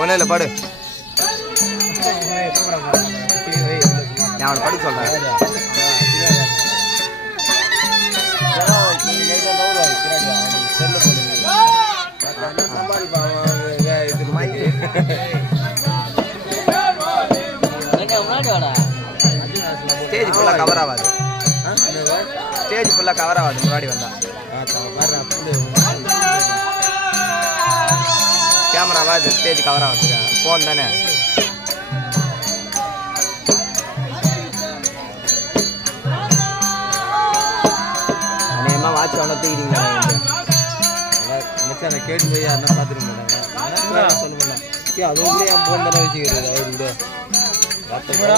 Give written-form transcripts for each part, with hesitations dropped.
ஒன்றும் இல்லை பாடு. நான் அவனை படிக்க சொல்கிறேன். ஸ்டேஜ் ஃபுல்லாக கவர் ஆகாது. ஸ்டேஜ் ஃபுல்லாக கவர் ஆகாது முன்னாடி வந்தா. கேமராவா இது ஸ்டேஜ் கவர் ஆகுது. ஃபோன் தானே. அநேகமாக வாட்ச் அவனை தூக்கிட்டீங்களா? மச்சான் கேட்டு போய் யாருன்னா பார்த்துட்டு போனாங்க. சொல்லுங்க அது கூட என் ஃபோன் தானே வச்சுக்கிறது. அவரு கூட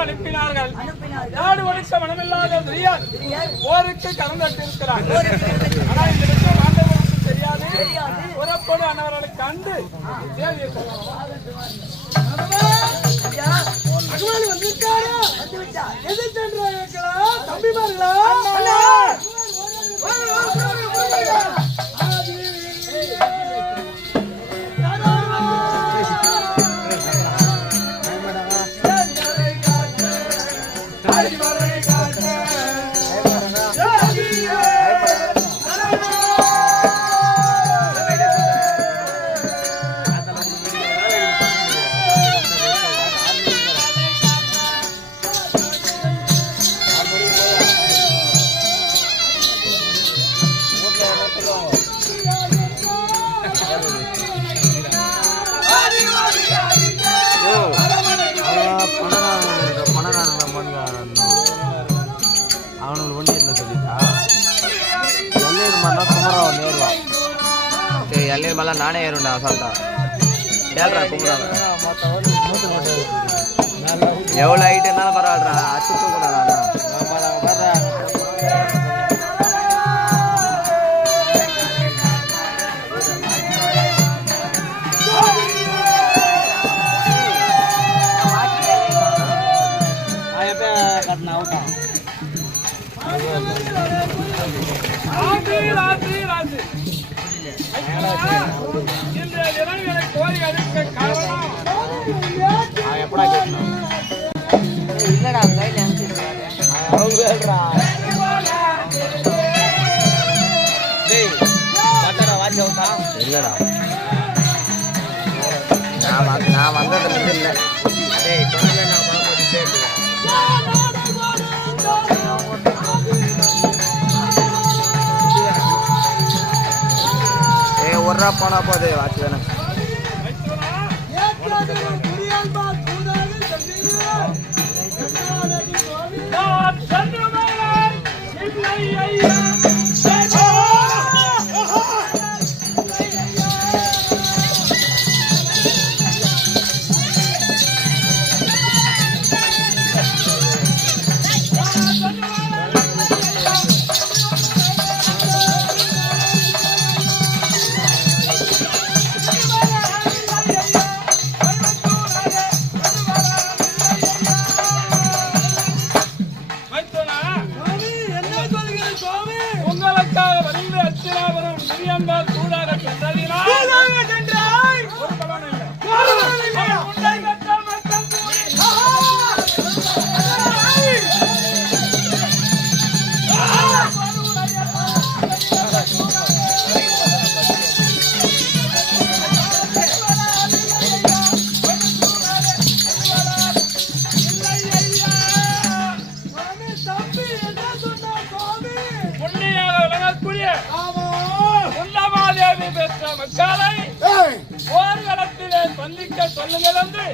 அனுப்பினார்கள். நாடு ஒழிக்க மனமில்லாத போருக்கு கலந்திருக்கிறார். ஆனா இந்த விஷயம் ஆண்டவருக்கு தெரியாது. புறப்போடு அன்னவர்களை கண்டு தம்பிமார்களா எல்லையர் மேலே நானே ஏறுண்டா அசால்ட்டா. ஏழ்றா கும்பிடாம எவ்வளோ ஹைட் இருந்தாலும் பரவாயில்லடா. அச்சு தூக்கூடாதா. இல்லடா நான் வந்தது இல்லை. ஒரு ரூபா போனா போது வாட்சி வேணும். பெற்ற மக்களை போர் களத்திலே சந்திக்க சொல்லுங்கள் என்று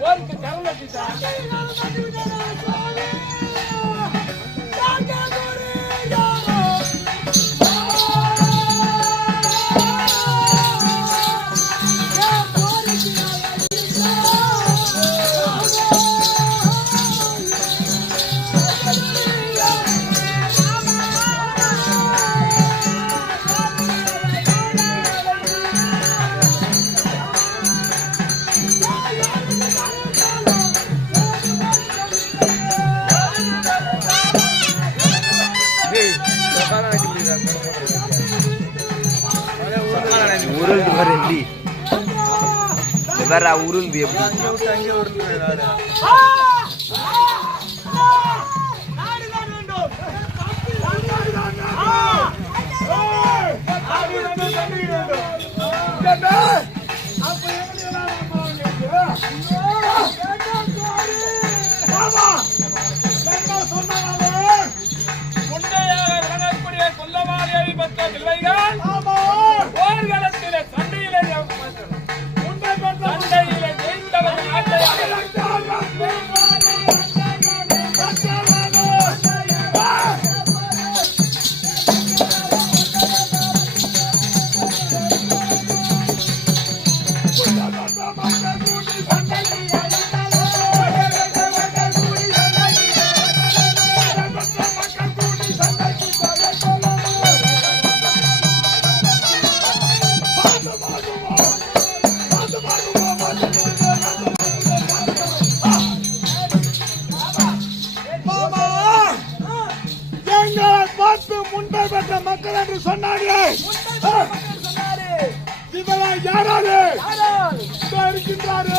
போருக்கு கரம் கட்டிட்டார். உருள் மக்கள் என்று சொன்னார்களே, இவர்கள் யாராரு இருக்கின்றாரு?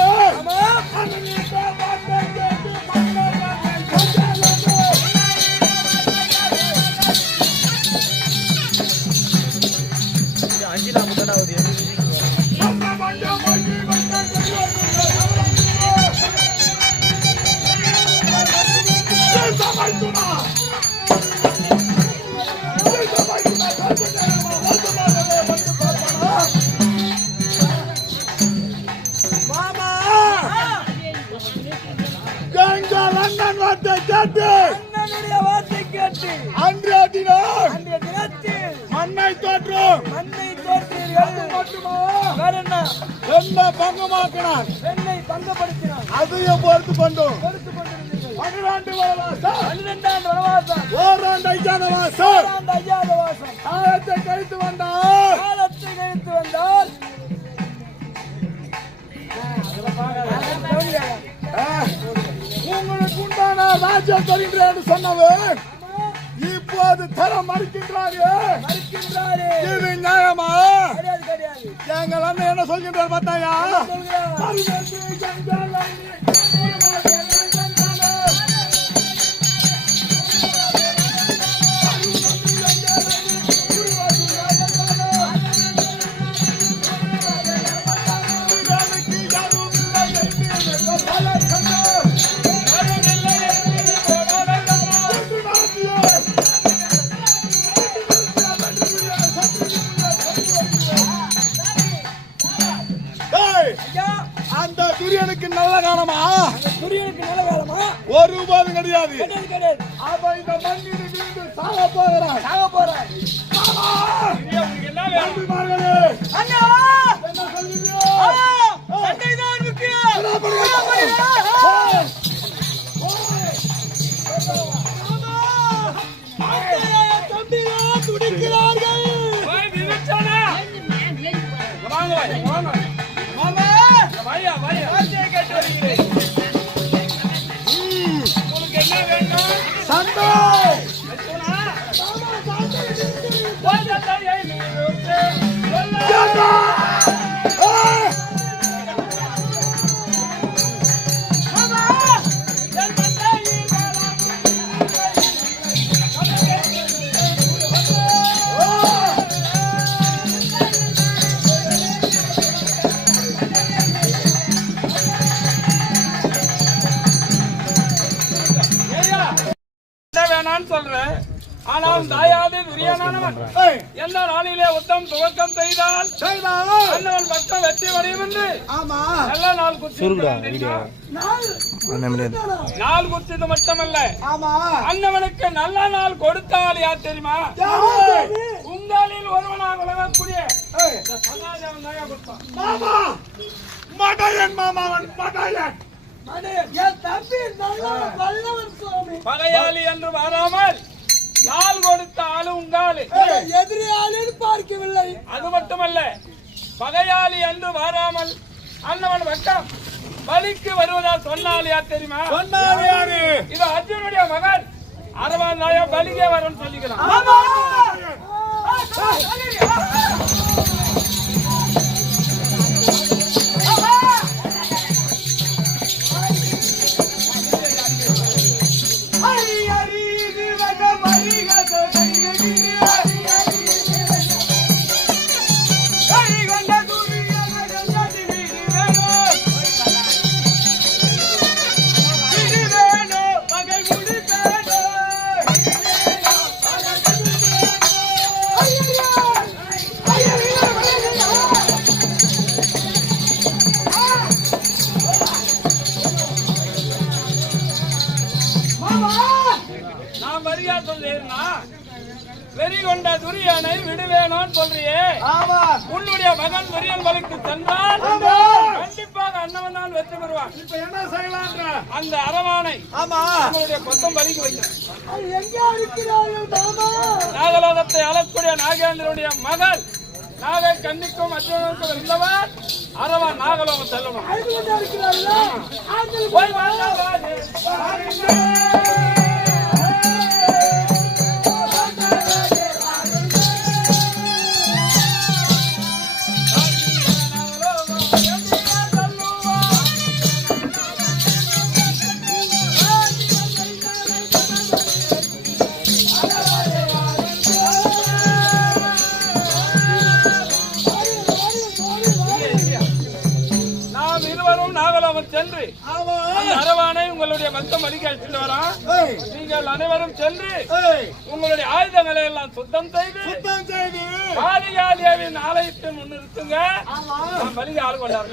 அன்றைய தினத்தில் மண்ணை தோற்றும் என்ன பங்கமாக்கினார், என்னை பங்கப்படுத்தினார். அதையும் பொறுத்து கொண்டோம். 12 வனவாசம், ஓராண்டு ஐயாத வாசம், காலத்தை கழித்து வந்தார். உங்களுக்கு உண்டான ராஜ்யம் தருகின்றேன் என்று சொன்னவர் இப்போது தர மறுக்கின்றார்கள். இது நியாயமா? எங்கள் அண்ணன் என்ன சொல்கின்றார் பார்த்தாயா? அந்த துரியனுக்கு நல்ல காலமா? ஒருபோதும் கிடையாது. அவன் இந்த மண்ணில் விழுந்து சாக போகிறான். என்ன சொல்லுங்க? வேணான்னு சொல்றேன். ஆனால் தாயாதி துரியானவன் எந்த நாளிலே உத்தம் துவக்கம் செய்தால் அண்ணவன் பக்கம் வெற்றி வரையும் என்று நல்ல நாள் குறித்து நாள் குறிச்சது மட்டுமல்ல அண்ணவனுக்கு நல்ல நாள் கொடுத்தால் யார் தெரியுமா? உங்களில் ஒருவனாக விளங்கக்கூடிய சகாதேவன் தான் கொடுத்தான். பகையாளி என்று வராமல் நாள் கொடுத்த ஆளு உங்காலு எதிரியாளின்னு பார்க்கவில்லை. அது மட்டுமல்ல, பகையாளி என்று வராமல் அண்ணவன் வட்டம் பலிக்கு வருவதால் சொன்னால் யார் தெரியுமா? இது அர்ஜுனுடைய மகன் அரவான் நாயா பலிகே வரும் சொல்லிக்கிறான். நான் வரியா சொல்றேன்னா வெறி கொண்ட துரியனை விடுவேணும்னு சொல்றியே. உன்னுடைய மகன் துரியன் வலிக்கு சென்றால் கண்டிப்பாக அண்ணவன் தான் வெற்றி பெறுவான். இப்ப என்ன செய்யலாம்? அந்த அரவானை உங்களுடைய கொத்தம் வலிக்கு வைக்கிறேன். நாகலோகத்தை ஆளக்கூடிய நாகேந்திரனுடைய மகள் நாகை கண்ணிக்கும் அர்ஜுனனுக்கும் இருந்தவர் அரவான் நாகலோகம் செல்லணும். போய் சென்று அரவானை உங்களுடைய மொத்தம் அடிக்க அழைச்சிட்டு வரான். நீங்கள் அனைவரும் சென்று உங்களுடைய ஆயுதங்களை எல்லாம் சுத்தம் செய்து பாலிகாதேவியின் ஆலயத்தை முன்னிறுத்துங்க. பலிகை ஆள் கொண்டார்.